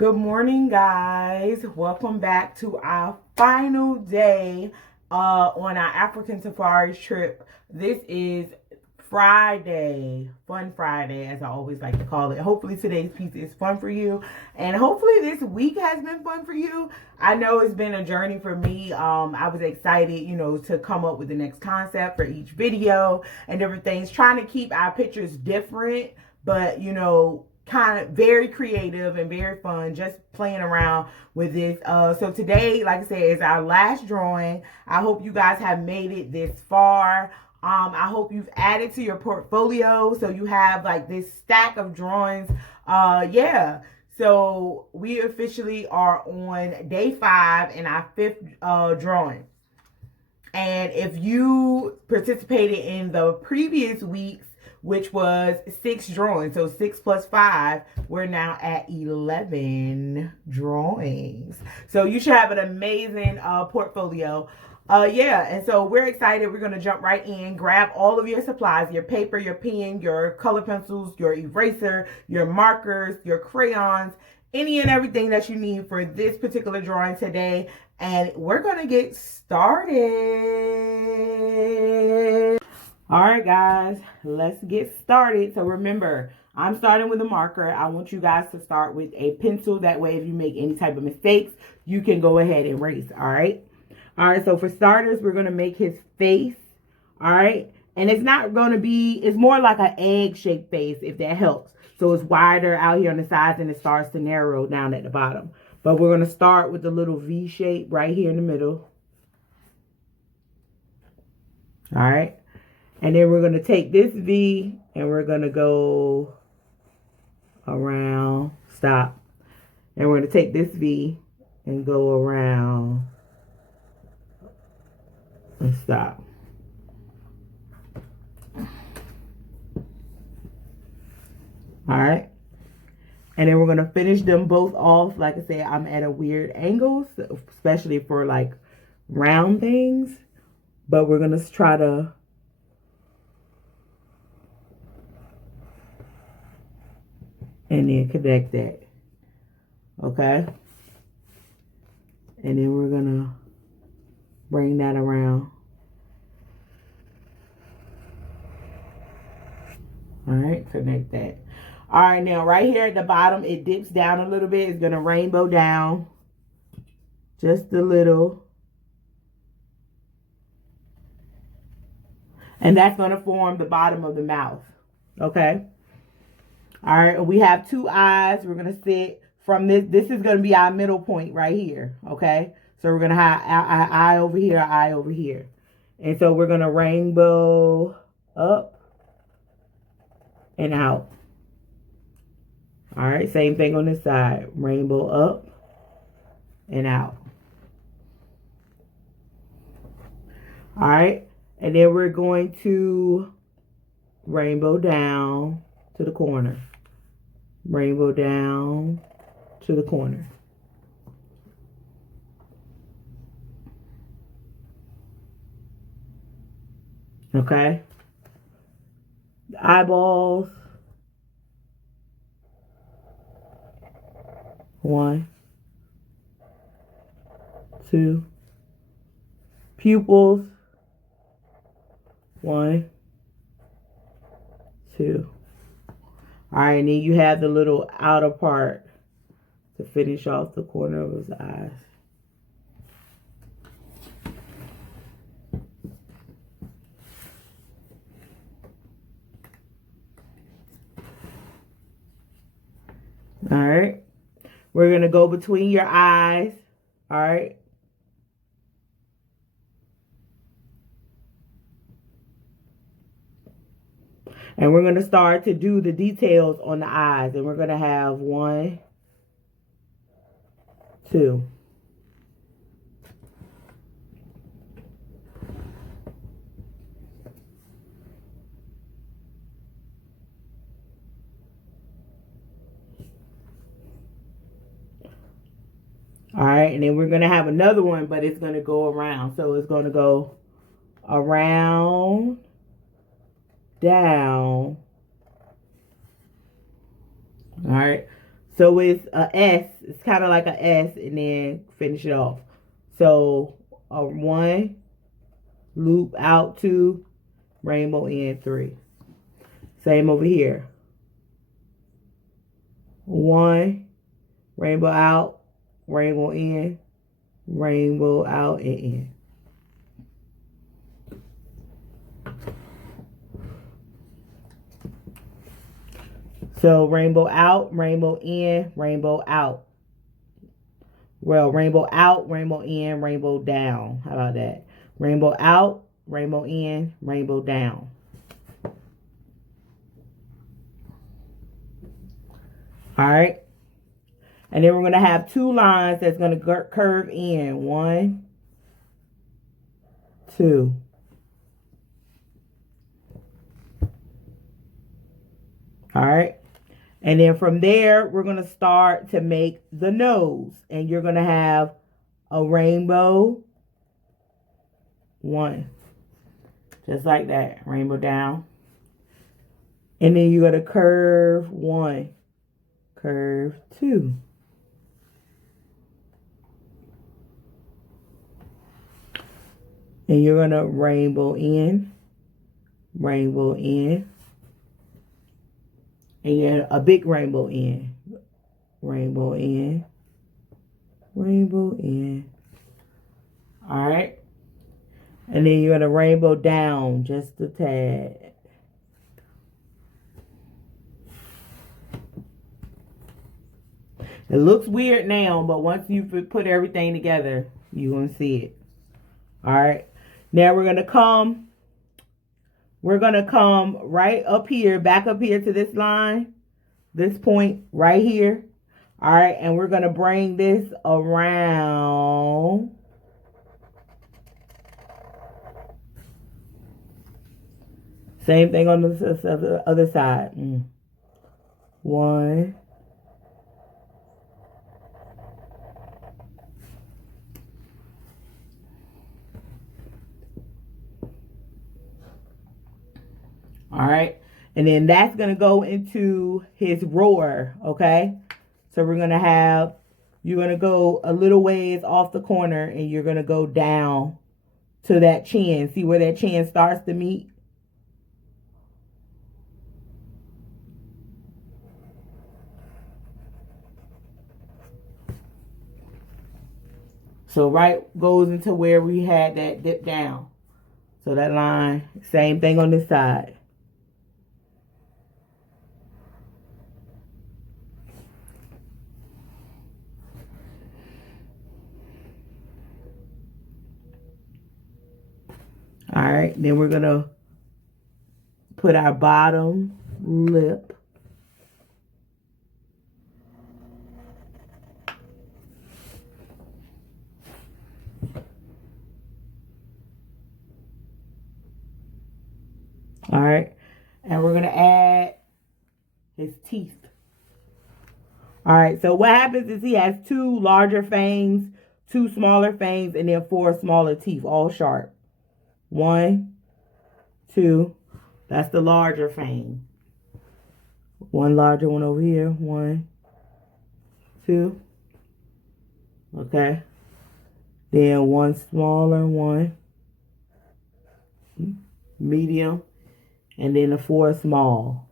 Good morning, guys. Welcome back to our final day on our African safari trip. This is Friday, Fun Friday, as I always like to call it. Hopefully today's piece is fun for you, and hopefully this week has been fun for you. I know it's been a journey for me. I was excited, to come up with the next concept for each video and different things, trying to keep our pictures different, but kind of very creative and very fun, just playing around with this. So today, like I said, is our last drawing. I hope you guys have made it this far. I hope you've added to your portfolio so you have like this stack of drawings. Yeah. So we officially are on day 5 in our 5th drawing. And if you participated in the previous weeks, which was 6 drawings, so 6 plus 5, we're now at 11 drawings. So you should have an amazing portfolio. Yeah, and so we're excited. We're going to jump right in. Grab all of your supplies, your paper, your pen, your color pencils, your eraser, your markers, your crayons, any and everything that you need for this particular drawing today. And we're going to get started. All right, guys, let's get started. So remember, I'm starting with a marker. I want you guys to start with a pencil. That way, if you make any type of mistakes, you can go ahead and erase. All right. All right. So for starters, we're going to make his face. All right. And it's not going to be, it's more like an egg-shaped face, if that helps. So it's wider out here on the sides and it starts to narrow down at the bottom. But we're going to start with the little V shape right here in the middle. All right. And then we're going to take this V and we're going to go around, stop. And we're going to take this V and go around and stop. All right. And then we're going to finish them both off. Like I said, I'm at a weird angle, especially for like round things. But we're going to try to and then connect that. Okay. And then we're going to bring that around. All right, connect that. All right, now right here at the bottom, it dips down a little bit. It's going to rainbow down just a little. And that's going to form the bottom of the mouth. Okay. All right, we have 2 eyes. We're going to sit from this. This is going to be our middle point right here, okay? So we're going to have our eye over here, our eye over here. And so we're going to rainbow up and out. All right, same thing on this side. Rainbow up and out. All right, and then we're going to rainbow down to the corner. Rainbow down to the corner. Okay. The eyeballs. 1, 2. Pupils. 1, 2. All right, and then you have the little outer part to finish off the corner of his eyes. All right. We're going to go between your eyes. All right. And we're going to start to do the details on the eyes. And we're going to have 1, 2. All right, and then we're going to have another one, but it's going to go around. So it's going to go around, down. All right. So it's a S. It's kind of like a S, and then finish it off. So a 1, loop out 2, rainbow in 3. Same over here. 1, rainbow out, rainbow in, rainbow out and in. So rainbow out, rainbow in, rainbow out. Well, rainbow out, rainbow in, rainbow down. How about that? Rainbow out, rainbow in, rainbow down. All right. And then we're going to have 2 lines that's going to curve in. 1, 2. All right. And then from there, we're going to start to make the nose. And you're going to have a rainbow 1. Just like that. Rainbow down. And then you're going to curve 1. Curve 2. And you're going to rainbow in. Rainbow in. And you're a big rainbow in. Rainbow in. Rainbow in. Alright. And then you're going to rainbow down just a tad. It looks weird now, but once you put everything together, you're going to see it. Alright. Now we're going to come right up here, back up here to this line, this point right here. All right, and we're going to bring this around. Same thing on the other side. 1. All right. And then that's going to go into his roar. Okay. So we're going to have, you're going to go a little ways off the corner and you're going to go down to that chin. See where that chin starts to meet? So right goes into where we had that dip down. So that line, same thing on this side. All right, then we're going to put our bottom lip. All right, and we're going to add his teeth. All right, so what happens is he has 2 larger fangs, 2 smaller fangs, and then 4 smaller teeth, all sharp. 1, 2, that's the larger fang. 1 larger one over here. 1, 2. Okay. Then 1 smaller one. Medium. And then the 4 small.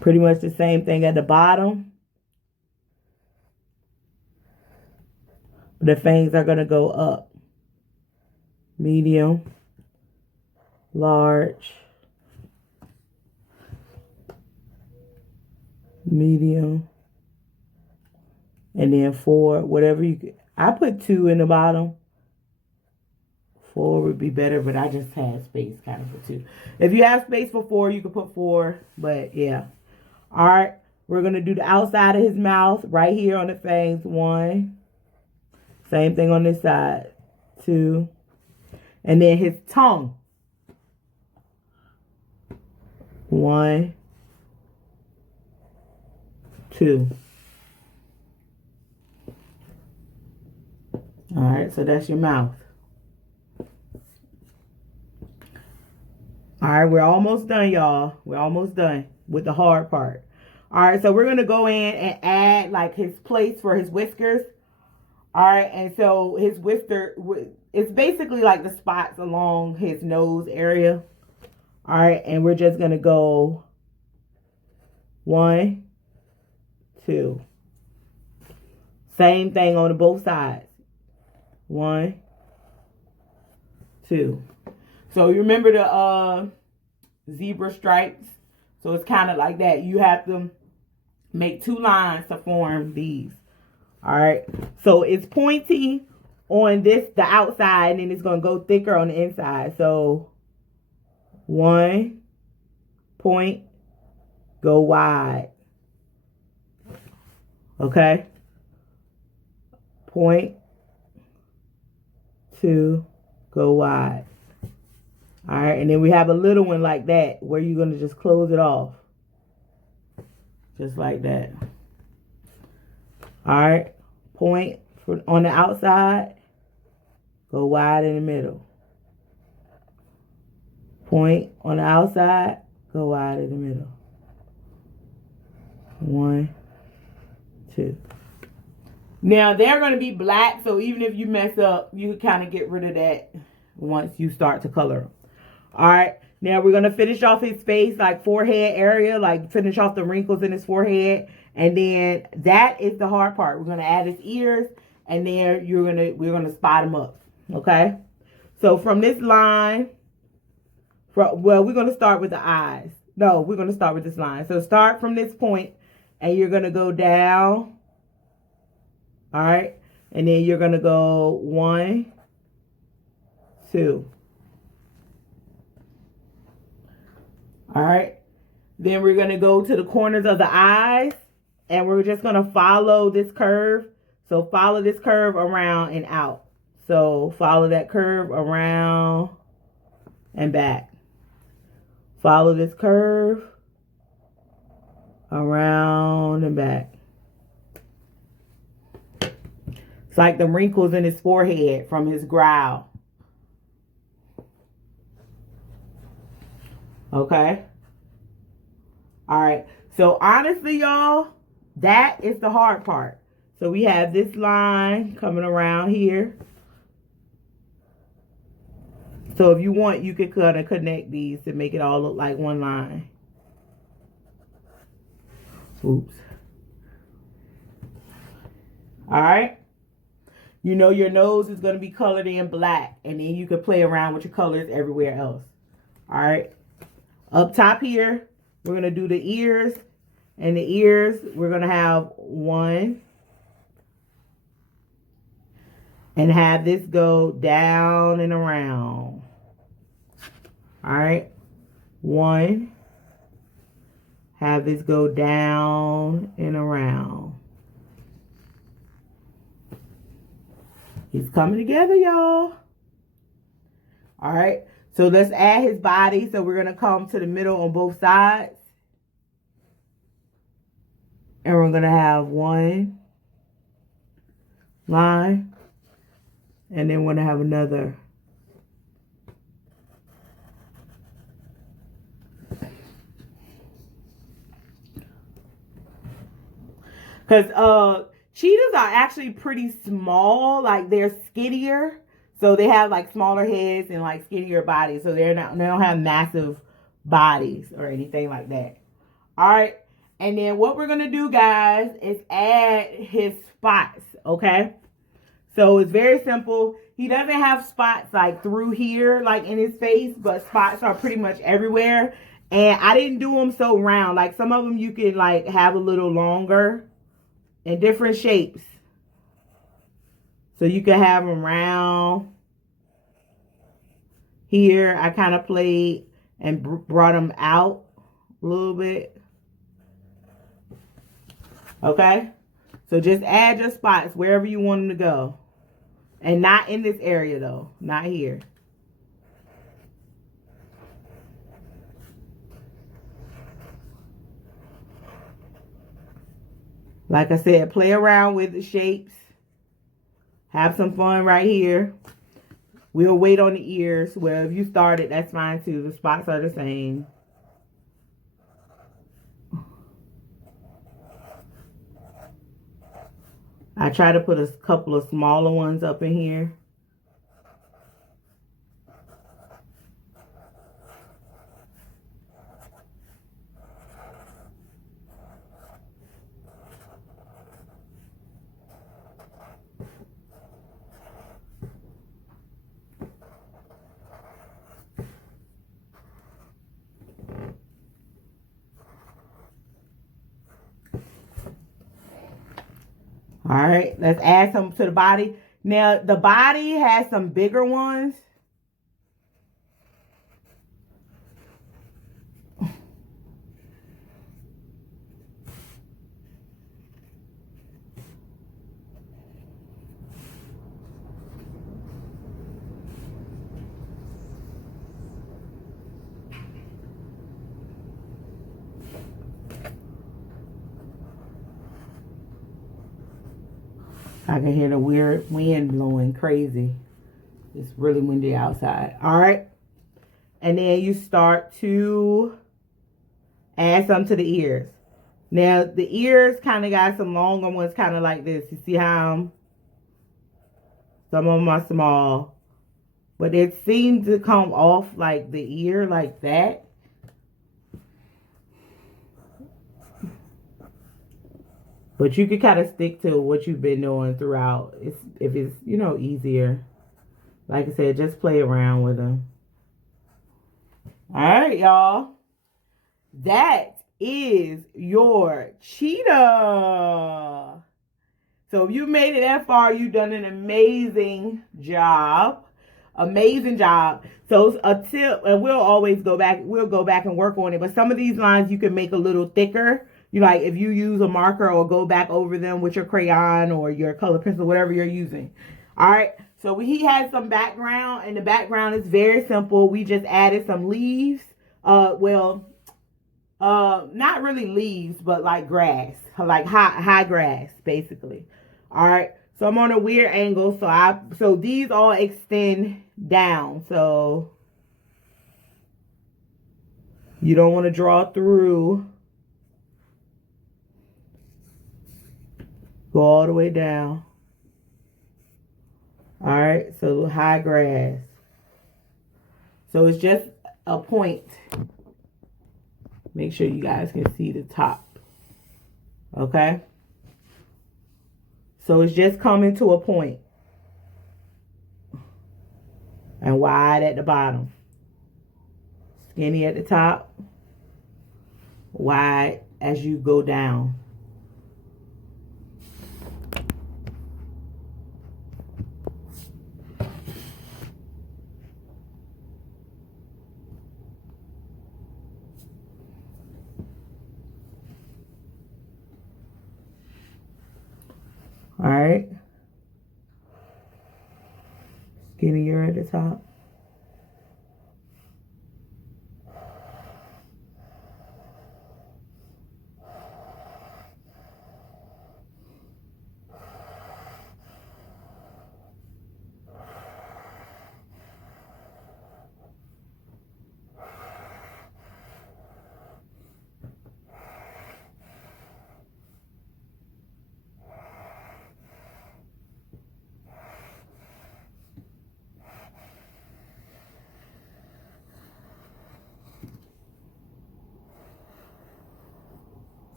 Pretty much the same thing at the bottom. The fangs are going to go up. Medium. Large. Medium. And then 4, whatever you could. I put 2 in the bottom. 4 would be better, but I just had space kind of for 2. If you have space for 4, you could put 4, but yeah. All right, we're going to do the outside of his mouth right here on the fangs. 1. Same thing on this side. 2. And then his tongue. 1, 2. All right, so that's your mouth. All right, we're almost done, y'all. We're almost done with the hard part. All right, so we're going to go in and add like his place for his whiskers. All right, and so his whisker, it's basically like the spots along his nose area. All right, and we're just going to go 1, 2. Same thing on both sides. 1, 2. So you remember the zebra stripes? So it's kind of like that. You have to make 2 lines to form these. All right. So it's pointy on the outside, and then it's going to go thicker on the inside. So 1 point, go wide. Okay. Point, 2, go wide. All right, and then we have a little one like that where you're going to just close it off. Just like that. All right, point on the outside, go wide in the middle. Point on the outside, go wide in the middle. 1, 2. Now, they're going to be black, so even if you mess up, you can kind of get rid of that once you start to color them. All right, now we're going to finish off his face, like forehead area, like finish off the wrinkles in his forehead. And then that is the hard part. We're going to add his ears, and then we're going to spot him up. Okay, so from this line, well, we're going to start with the eyes. No, we're going to start with this line. So start from this point, and you're going to go down. All right. And then you're going to go 1, 2. All right. Then we're going to go to the corners of the eyes, and we're just going to follow this curve. So follow this curve around and out. So follow that curve around and back. Follow this curve around and back. It's like the wrinkles in his forehead from his growl. Okay. All right. So honestly, y'all, that is the hard part. So we have this line coming around here. So if you want, you could kind of connect these to make it all look like one line. Oops. All right. You know your nose is going to be colored in black, and then you can play around with your colors everywhere else. All right. Up top here, we're going to do the ears. And the ears, we're going to have 1. And have this go down and around. All right. 1. Have this go down and around. He's coming together, y'all. All right. So let's add his body. So we're going to come to the middle on both sides. And we're going to have 1 line. And then we're going to have another. Because cheetahs are actually pretty small. Like they're skinnier. So they have like smaller heads and like skinnier bodies. So they don't have massive bodies or anything like that. All right. And then what we're going to do, guys, is add his spots. Okay. So it's very simple. He doesn't have spots like through here, like in his face, but spots are pretty much everywhere. And I didn't do them so round. Like some of them you can like have a little longer in different shapes. So you can have them round. Here, I kind of played and brought them out a little bit. Okay? So just add your spots wherever you want them to go. And not in this area, though. Not here. Like I said, play around with the shapes. Have some fun right here. We'll wait on the ears. Well, if you started, that's fine too. The spots are the same. I try to put a couple of smaller ones up in here. All right, let's add some to the body. Now, the body has some bigger ones. I can hear the weird wind blowing crazy. It's really windy outside. All right. And then you start to add some to the ears. Now, the ears kind of got some longer ones kind of like this. You see how some of them are small. But it seems to come off like the ear like that. But you can kind of stick to what you've been doing throughout. If it's, you know, easier. Like I said, just play around with them. All right, y'all. That is your cheetah. So if you made it that far, you've done an amazing job. Amazing job. So a tip, and we'll always go back and work on it. But some of these lines you can make a little thicker. You know, like if you use a marker or go back over them with your crayon or your color pencil, whatever you're using. All right. So he has some background, and the background is very simple. We just added some leaves. Not really leaves, but like grass, like high grass, basically. All right. So I'm on a weird angle. So these all extend down. So you don't want to draw through. Go all the way down. All right. So high grass. So it's just a point. Make sure you guys can see the top. Okay. So it's just coming to a point. And wide at the bottom. Skinny at the top. Wide as you go down. All right. Skinnier at the top.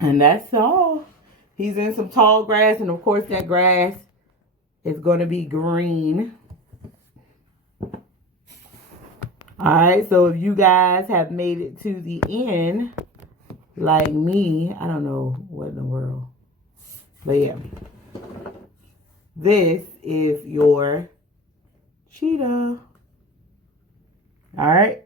And that's all. He's in some tall grass, and of course that grass is going to be green. All right, so if you guys have made it to the end, like me, I don't know what in the world, but yeah, this is your cheetah. All right,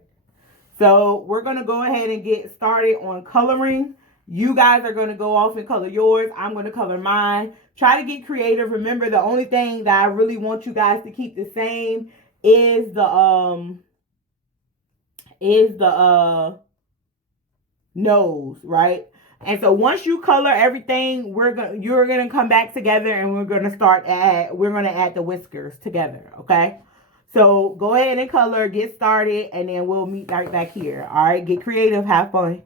so we're going to go ahead and get started on coloring. You guys are going to go off and color yours. I'm going to color mine. Try to get creative. Remember, the only thing that I really want you guys to keep the same is the nose, right? And so once you color everything, you're gonna come back together and we're gonna add the whiskers together, okay? So go ahead and color, get started, and then we'll meet right back here. All right, get creative, have fun.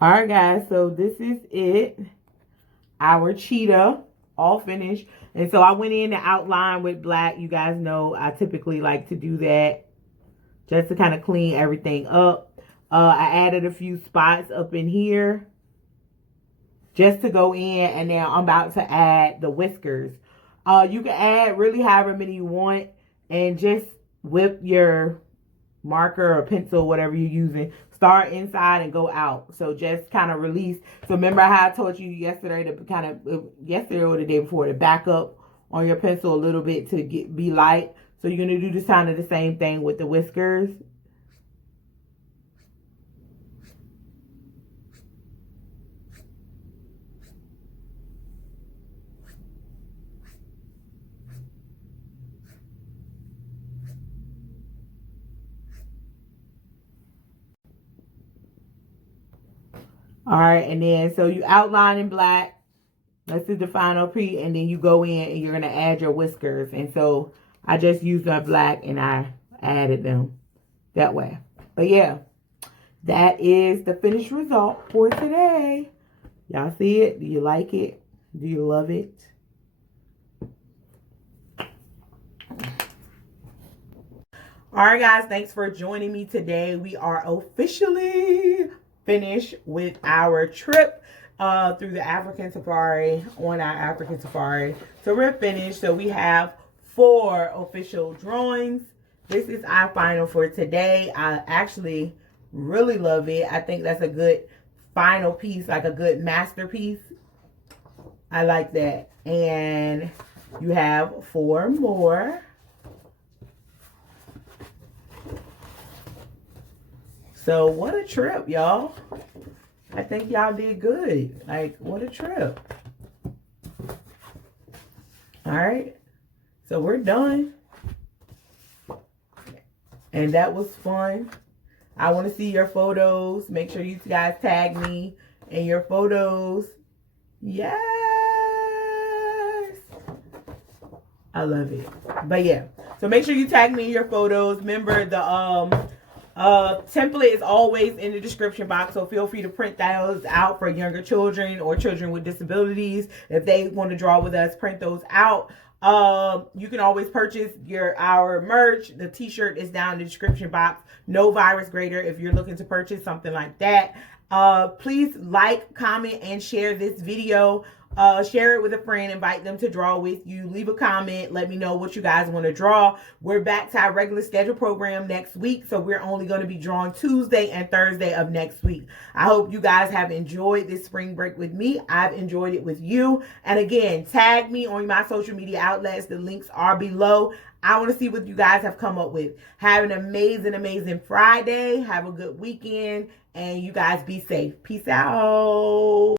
All right, guys, so this is it. Our cheetah, all finished. And so I went in to outline with black. You guys know I typically like to do that just to kind of clean everything up. I added a few spots up in here just to go in, and now I'm about to add the whiskers. You can add really however many you want, and just whip your marker or pencil, whatever you're using. Start inside and go out. So just kind of release. So remember how I told you yesterday yesterday or the day before, to back up on your pencil a little bit to be light. So you're going to do this kind of the same thing with the whiskers. All right, and then so you outline in black. This is the final P, and then you go in and you're going to add your whiskers. And so I just used my black and I added them that way. But yeah, that is the finished result for today. Y'all see it? Do you like it? Do you love it? All right, guys, thanks for joining me today. We are officially finished with our trip through the African safari, on our African safari. So we're finished. So we have 4 official drawings. This is our final for today. I actually really love it. I think that's a good final piece, like a good masterpiece. I like that. And you have 4 more. So what a trip, y'all. I think y'all did good. Like, what a trip. All right. So we're done. And that was fun. I want to see your photos. Make sure you guys tag me in your photos. Yes. I love it. But yeah. So make sure you tag me in your photos. Remember, the template is always in the description box, so feel free to print those out for younger children or children with disabilities. If they want to draw with us, print those out. You can always purchase our merch. The t-shirt is down in the description box. No virus grader if you're looking to purchase something like that. Please like, comment, and share this video. Share it with a friend, invite them to draw with you, leave a comment, let me know what you guys want to draw. We're back to our regular schedule program next week, so we're only going to be drawing Tuesday and Thursday of next week. I hope you guys have enjoyed this spring break with me. I've enjoyed it with you. And again, tag me on my social media outlets. The links are below. I want to see what you guys have come up with. Have an amazing, amazing Friday. Have a good weekend, and you guys be safe. Peace out.